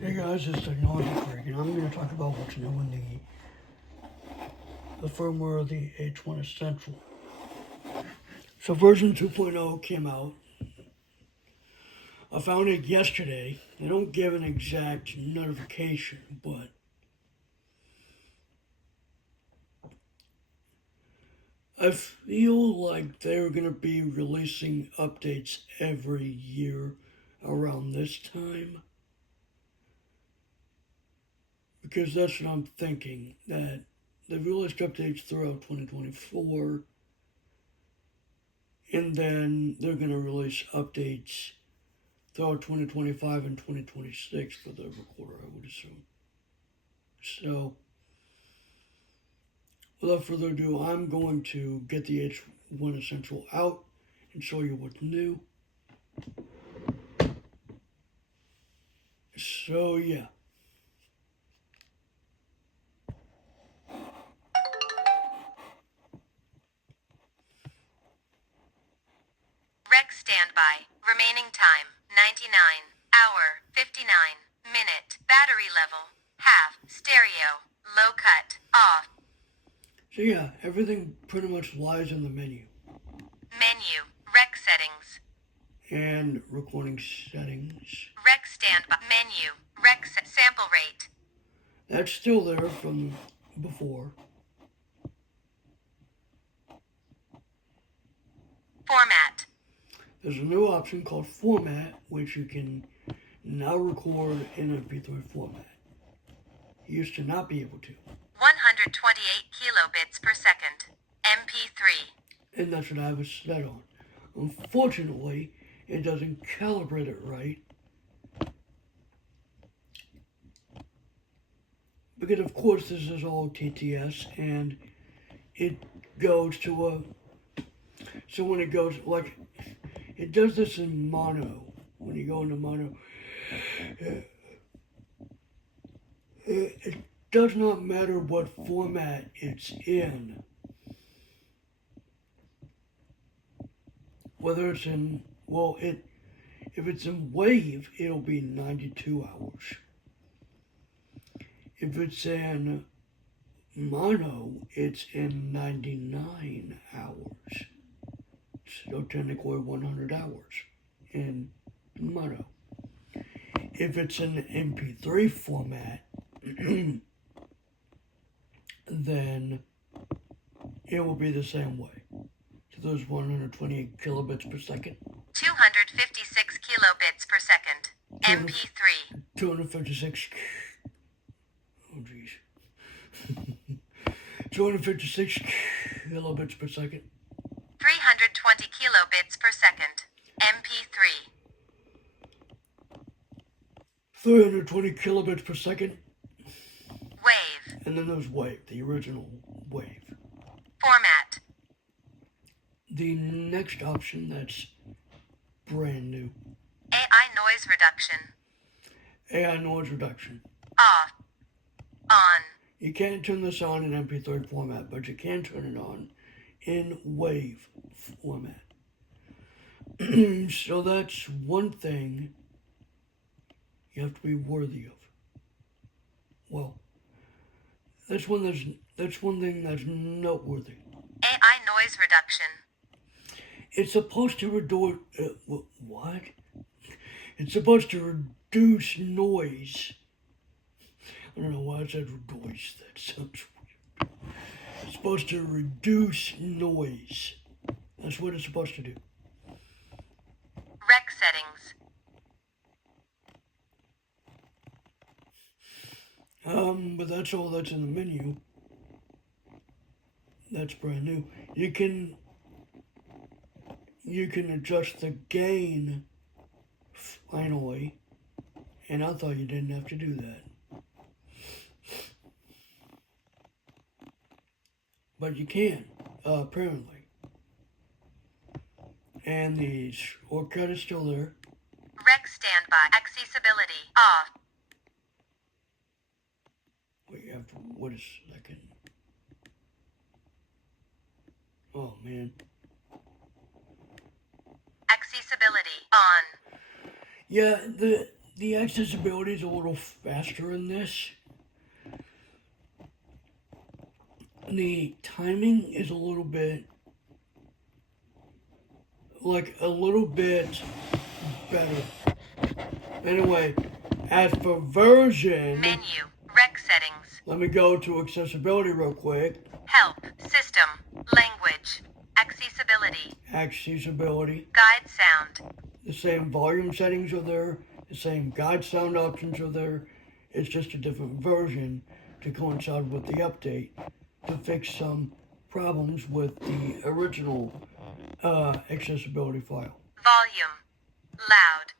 Hey guys, it's Technology Freak, and I'm going to talk about what's new in the firmware of the H1 Essential. So version 2.0 came out. I found it yesterday. They don't give an exact notification, but I feel like they're going to be releasing updates every year around this time. Because that's what I'm thinking, that they've released updates throughout 2024, and then they're going to release updates throughout 2025 and 2026 for the recorder, I would assume. So, without further ado, I'm going to get the H1 Essential out and show you what's new. So, yeah. Rec standby. Remaining time 99. Hour 59. Minute. Battery level half. Stereo. Low cut. Off. So, yeah, everything pretty much lies in the menu. Menu. Rec settings. And recording settings. Rec standby. Menu. Rec sample rate. That's still there from before. Format. There's a new option called Format, which you can now record in MP3 format. You used to not be able to. 128 kilobits per second. MP3. And that's what I was set on. Unfortunately, it doesn't calibrate it right. Because of course this is all TTS and it goes to a, so when it goes, like, it does this in mono. When you go into mono, it does not matter what format it's in. Whether it's in, well, if it's in WAVE, it'll be 92 hours. If it's in mono, it's in 99 hours. So technically 100 hours in mono. If it's in MP3 format, then it will be the same way. So those 128 kilobits per second. 256 kilobits per second. MP3. 256. Oh, geez. 256 kilobits per second. 320 kilobits per second. MP3. 320 kilobits per second. Wave. And then there's WAVE, the original WAVE. Format. The next option that's brand new. AI noise reduction. AI noise reduction. Off. On. You can't turn this on in MP3 format, but you can turn it on in WAVE format. So that's one thing you have to be worthy of. Well, that's one thing that's noteworthy. AI noise reduction. It's supposed to reduce what? It's supposed to reduce noise. I don't know why I said reduce. That sounds weird. It's supposed to reduce noise. That's what it's supposed to do. Rec settings. But that's all that's in the menu. That's brand new. You can adjust the gain finally, and I thought you didn't have to do that. But you can, apparently. And the shortcut is still there. Rec standby. Accessibility. Off. Wait, after what a second. Oh man. Accessibility. On. Yeah, the accessibility is a little faster in this. The timing is a little bit better. Anyway, as for version, Menu. Rec settings. let me go to accessibility real quick. Help. System. Language. Accessibility. Accessibility. Guide sound. The same volume settings are there. The same guide sound options are there. It's just a different version to coincide with the update to fix some problems with the original accessibility file. Volume. Loud.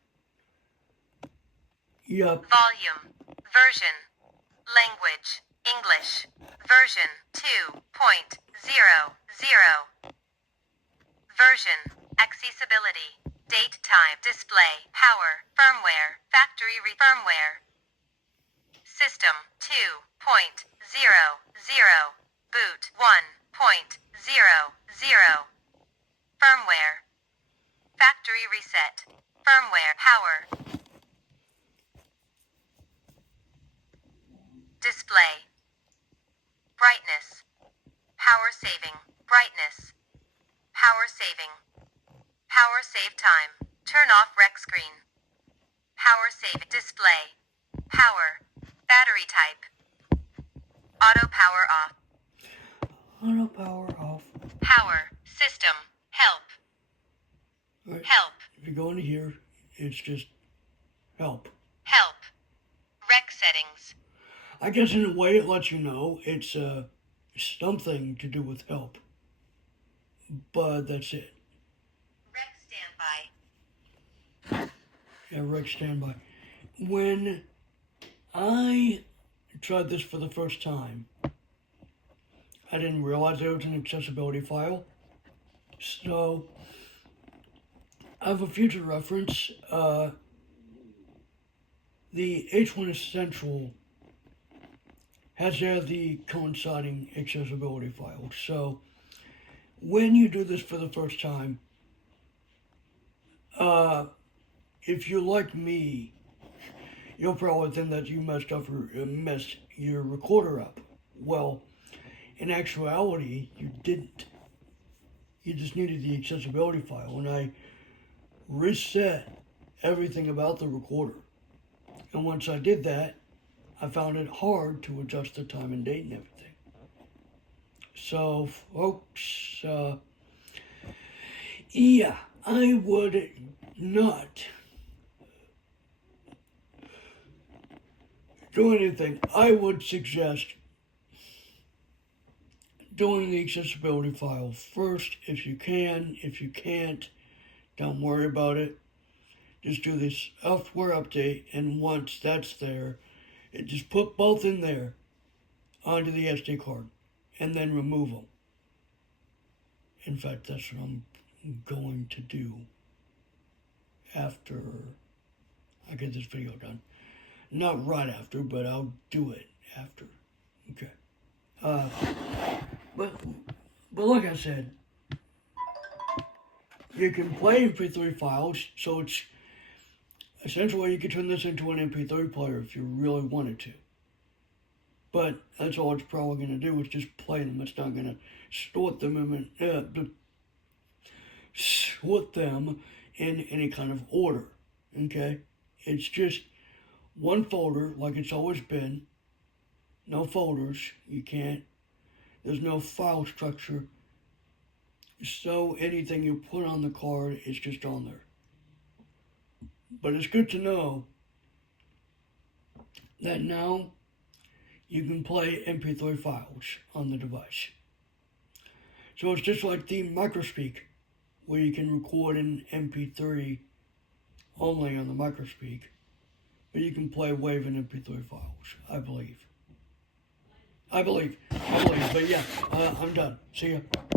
Yup. Volume. Version. Language. English. Version 2.00. Version. Accessibility. Date, time, display, power, firmware, factory firmware. System 2.00. Boot 1.00. Firmware. Factory reset. Firmware. Power. Display. Brightness. Power saving. Brightness. Power saving. Power save time. Turn off rec screen. Power save display. Power. Battery type. Auto power off. Auto power off. Power. System. Help. Right. Help. If you go into here, it's just help. Help. Rec settings. I guess in a way it lets you know it's something to do with help. But that's it. Rec standby. Yeah, rec standby. When I tried this for the first time, I didn't realize there was an accessibility file. So, I have a future reference. The H1 Essential has there the coinciding accessibility file. So, when you do this for the first time, if you're like me, you'll probably think that you messed your recorder up. Well, in actuality, you didn't. You just needed the accessibility file, and I reset everything about the recorder. And once I did that, I found it hard to adjust the time and date and everything. So, folks, yeah, I would not do anything. I would suggest doing the accessibility file first if you can. If you can't, don't worry about it. Just do this software update, and once that's there, just put both in there onto the SD card and then remove them. In fact, that's what I'm going to do after I get this video done. Not right after, but I'll do it after. Okay. But like I said, you can play MP3 files, so it's essentially you could turn this into an MP3 player if you really wanted to. But that's all it's probably going to do is just play them. It's not going to sort them in any kind of order. Okay? It's just one folder like it's always been. No folders. You can't. There's no file structure. So anything you put on the card is just on there. But it's good to know that now you can play MP3 files on the device. So it's just like the Microspeak, where you can record in MP3 only on the Microspeak, but you can play WAV and MP3 files, I believe. But yeah, I'm done. See ya.